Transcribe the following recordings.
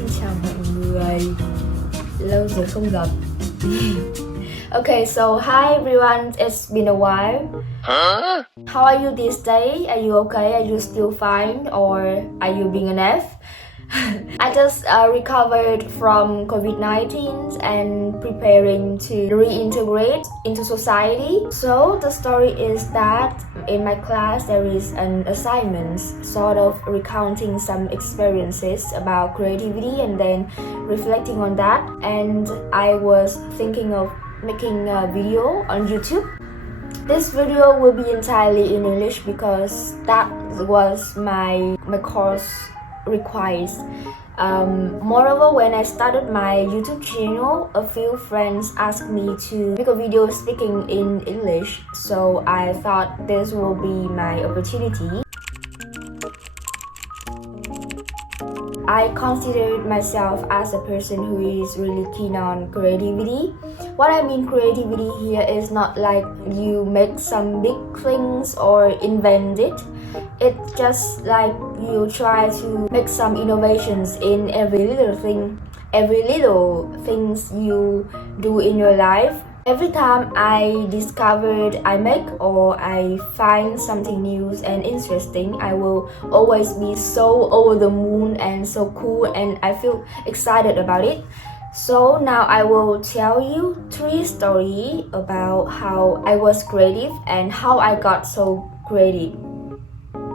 Xin chào mọi người, lâu rồi không gặp. Okay, so hi everyone, it's been a while. How are you these days? Are you okay? Are you still fine? Or are you being an F? I just recovered from COVID-19 and preparing to reintegrate into society. So the story is that in my class there is an assignment sort of recounting some experiences about creativity and then reflecting on that. And I was thinking of making a video on YouTube. This video will be entirely in English because that was my course requires. Moreover, when I started my YouTube channel, a few friends asked me to make a video speaking in English, so I thought this will be my opportunity. I consider myself as a person who is really keen on creativity. What I mean creativity here is not like you make some big things or invent it. It's just like you try to make some innovations in every little things you do in your life. Every time I discovered I make or I find something new and interesting, I will always be so over the moon and so cool, and I feel excited about it. So now I will tell you 3 stories about how I was creative and how I got so creative.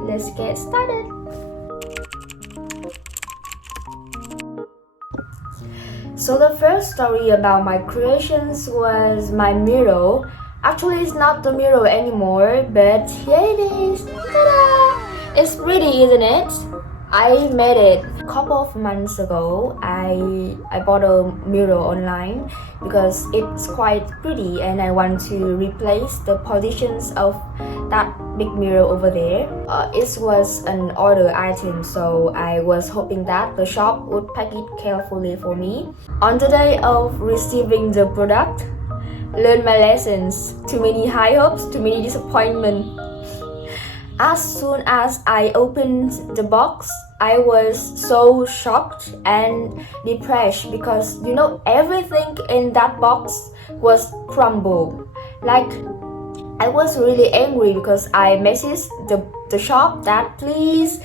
Let's get started. So the first story about my creations was my mirror. Actually, it's not the mirror anymore, but here it is. Ta-da! It's pretty, isn't it? I made it a couple of months ago. I bought a mirror online because it's quite pretty and I want to replace the positions of that big mirror over there. It was an order item, so I was hoping that the shop would pack it carefully for me. On the day of receiving the product, learned my lessons. Too many high hopes, too many disappointment. As soon as I opened the box, I was so shocked and depressed because everything in that box was crumbled. Like, I was really angry because I messaged the shop that please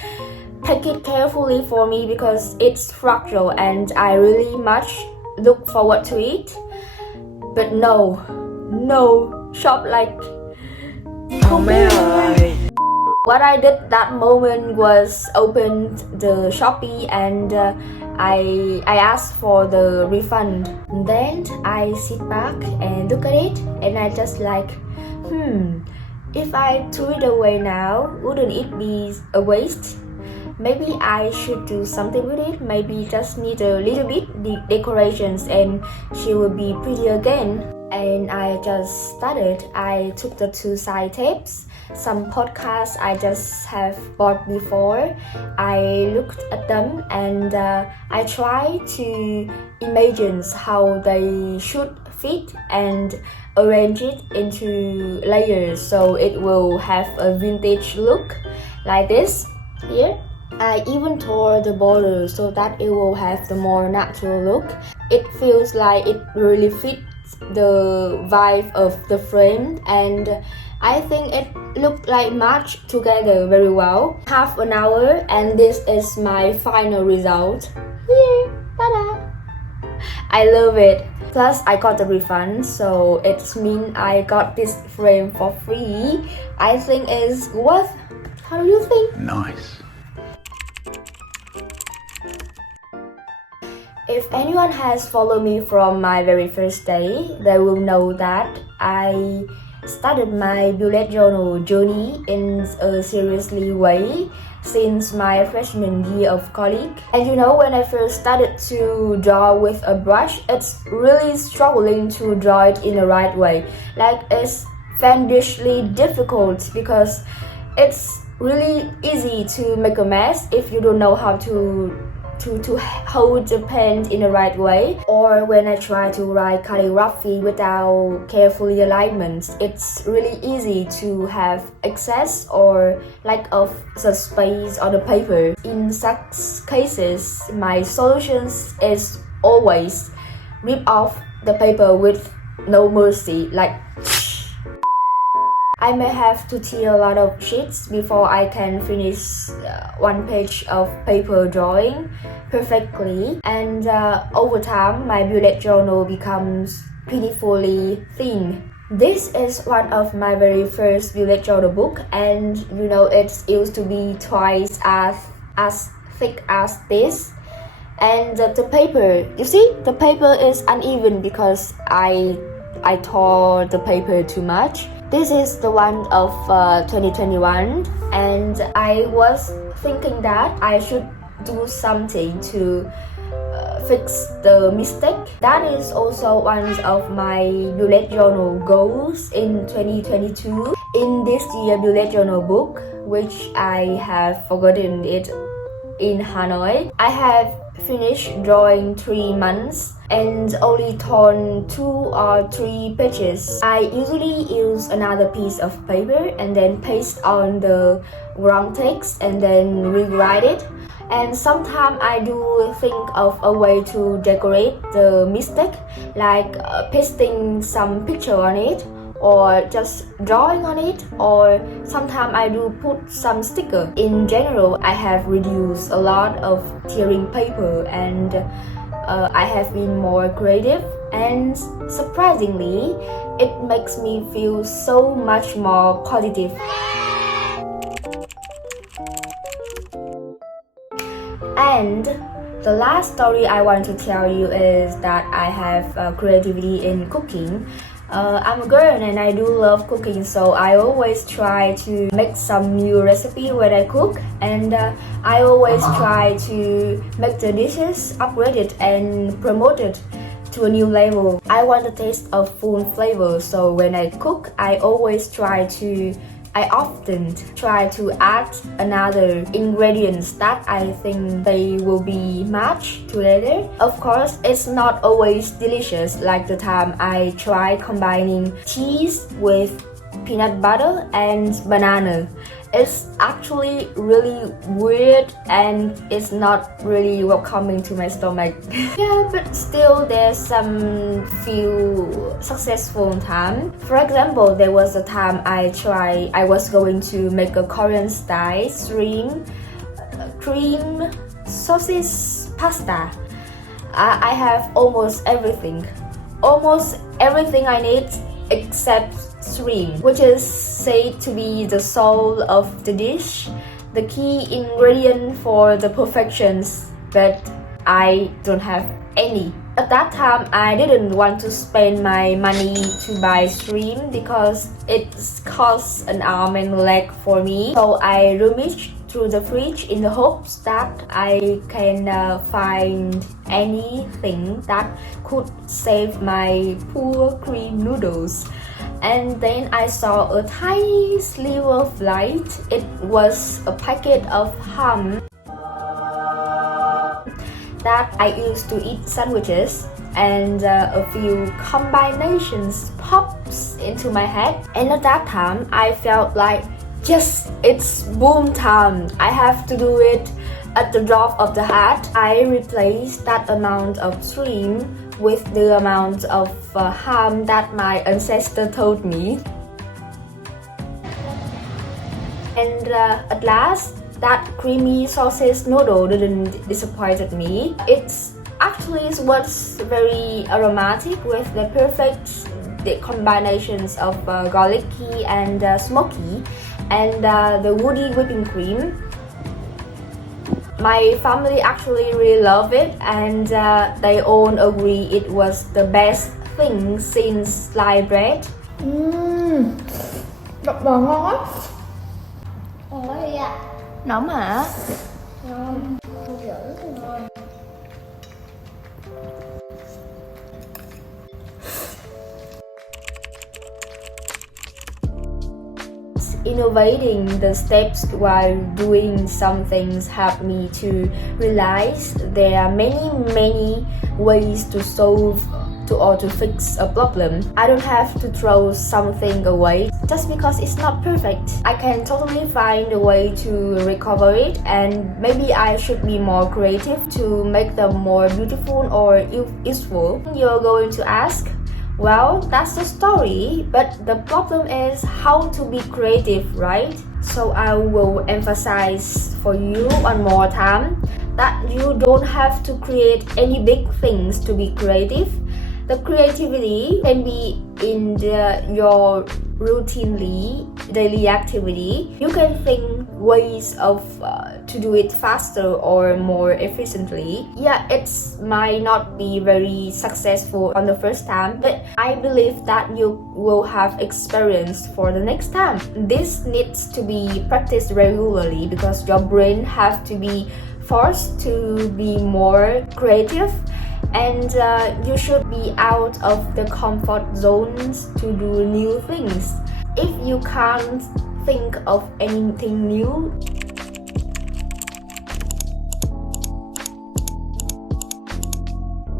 pack it carefully for me because it's fragile and I really much look forward to it. But no, shop like không biết ơi. What I did that moment was open the Shopee and I asked for the refund. And then I sit back and look at it and I just like, if I threw it away now, wouldn't it be a waste? Maybe I should do something with it. Maybe just need a little bit decorations and she will be pretty again. And I just started. I took the 2 side tapes, some podcasts I just have bought before. I looked at them and I tried to imagine how they should fit and arrange it into layers so it will have a vintage look like this here. I even tore the border so that it will have the more natural look. It feels like it really fits the vibe of the frame and I think it looked like matched together very well. Half an hour and this is my final result. Here, ta-da! I love it. Plus I got the refund, so it means I got this frame for free. I think it's worth. How do you think? Nice. If anyone has followed me from my very first day, they will know that I started my bullet journal journey in a seriously way since my freshman year of college. And when I first started to draw with a brush, it's really struggling to draw it in the right way. Like, it's fiendishly difficult because it's really easy to make a mess if you don't know how to to hold the pen in the right way, or when I try to write calligraphy without carefully alignment, it's really easy to have excess or lack of the space on the paper. In such cases, my solution is always rip off the paper with no mercy, like I may have to tear a lot of sheets before I can finish one page of paper drawing perfectly, and over time my bullet journal becomes pitifully thin. This is one of my very first bullet journal book, and you know it used to be twice as thick as this. And the paper, you see, the paper is uneven because I tore the paper too much. This is the one of 2021, and I was thinking that I should do something to fix the mistake. That is also one of my bullet journal goals in 2022. In this year bullet journal book, which I have forgotten it in Hanoi, I have finished drawing 3 months and only torn 2 or 3 pages. I usually use another piece of paper and then paste on the wrong text and then rewrite it. And sometimes I do think of a way to decorate the mistake, like pasting some picture on it, or just drawing on it, or sometimes I do put some sticker. In general, I have reduced a lot of tearing paper, and I have been more creative, and surprisingly, it makes me feel so much more positive. And the last story I want to tell you is that I have creativity in cooking. I'm a girl and I do love cooking, so I always try to make some new recipe when I cook, and I always try to make the dishes upgraded and promoted to a new level. I want the taste of full flavor, so when I cook, I often try to add another ingredients that I think they will be matched together. Of course, it's not always delicious, like the time I tried combining cheese with peanut butter and banana. It's actually really weird and it's not really welcoming to my stomach. Yeah, but still there's some few successful time. For example, there was a time I was going to make a Korean style cream sausage pasta. I have almost everything I need except shrimp, which is said to be the soul of the dish, the key ingredient for the perfections, but I don't have any. At that time, I didn't want to spend my money to buy shrimp because it costs an arm and leg for me, so I rummaged through the fridge in the hopes that I can find anything that could save my poor cream noodles. And then I saw a tiny sliver of light. It was a packet of ham that I used to eat sandwiches, and a few combinations pops into my head. And at that time, I felt like, yes, it's boom time. I have to do it at the drop of the hat. I replaced that amount of shrimp with the amount of ham that my ancestor told me. And at last, that creamy sausage noodle didn't disappoint me. It's actually was very aromatic with the perfect combinations of garlicky and smoky, and the woody whipping cream. My family actually really love it, and they all agree it was the best thing since sliced bread. Đập bò ngon á. Ngon quá đi ạ. Nóng hả? Ngon, không dữ, ngon. innovating the steps while doing some things help me to realize there are many ways to solve or to fix a problem. I don't have to throw something away just because it's not perfect. I can totally find a way to recover it, and maybe I should be more creative to make them more beautiful or useful. You're going to ask, well, that's the story, but the problem is how to be creative, right? So I will emphasize for you one more time that you don't have to create any big things to be creative. The creativity can be in your routinely daily activity. You can think ways of to do it faster or more efficiently. Yeah, it might not be very successful on the first time, but I believe that you will have experience for the next time. This needs to be practiced regularly because your brain have to be forced to be more creative. And you should be out of the comfort zones to do new things. If you can't think of anything new,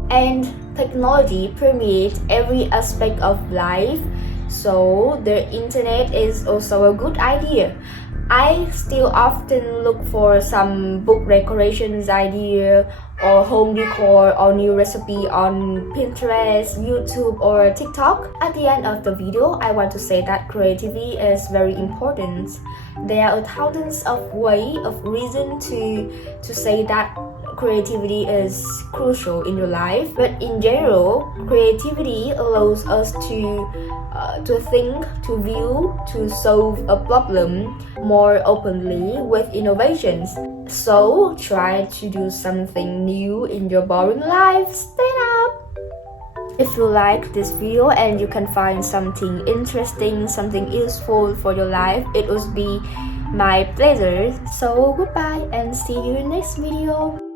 and technology permeates every aspect of life, so the internet is also a good idea. I still often look for some book decorations idea or home decor or new recipe on Pinterest, YouTube or TikTok. At the end of the video, I want to say that creativity is very important. There are thousands of ways of reason to say that creativity is crucial in your life, but in general, creativity allows us to think, to view, to solve a problem more openly with innovations. So try to do something new in your boring life. Stand up! If you like this video and you can find something interesting, something useful for your life, it would be my pleasure. So goodbye and see you in next video.